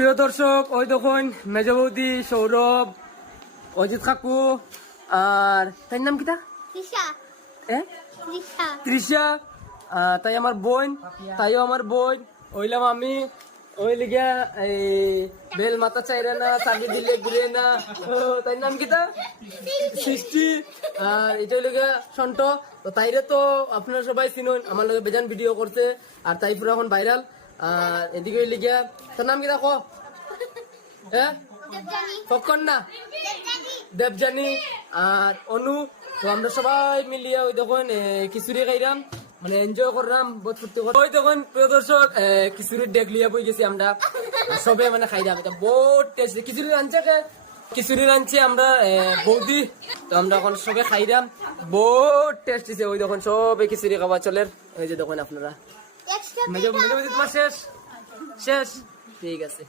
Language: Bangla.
প্রিয় দর্শক, ওই দেখুন মেজ বৌদি, সৌরভ, অজিত কাকু আর তাই নাম কিটা তৃষা, তাই আমার বোন, তাইও আমার বোন, ওইলাম আমি, ওই লিগা এই বেল মাথা চাইরে না, চাবি দিলে ঘুরে না, তাই নাম কিটা সৃষ্টি, আর এটা লিগা সন্ট। তো তাইরে তো আপনারা সবাই চিনুন, আমার লগে বেজান ভিডিও করছে, আর তাই পুরো এখন ভাইরাল। আর এদিকে লিগা তোর নাম কিটা কো? হ্যাঁ কখন না দেবজানি আর অনু। তো আমরা সবাই মিলিয়ে ওই দেখুন খিচুড়ি খাইলাম, মানে এনজয় করলাম, বহুত ফুর্তি করলাম। ওই দেখুন প্রিয় দর্শক, খিচুড়ির ডেক লিয়া বই গেছি আমরা সবে, মানে খাইলাম, এটা বহুত টেস্ট। খিচুড়ি রাঁধছে খিচুড়ি রাঁধছি আমরা বৌদি। তো আমরা এখন সবে খাইলাম, বহুত টেস্ট দিছে। ওই দেখুন সবে খিচুড়ি খাওয়া চলে। ওই যে দেখুন আপনারা, তোমার শেষ শেষ, ঠিক আছে।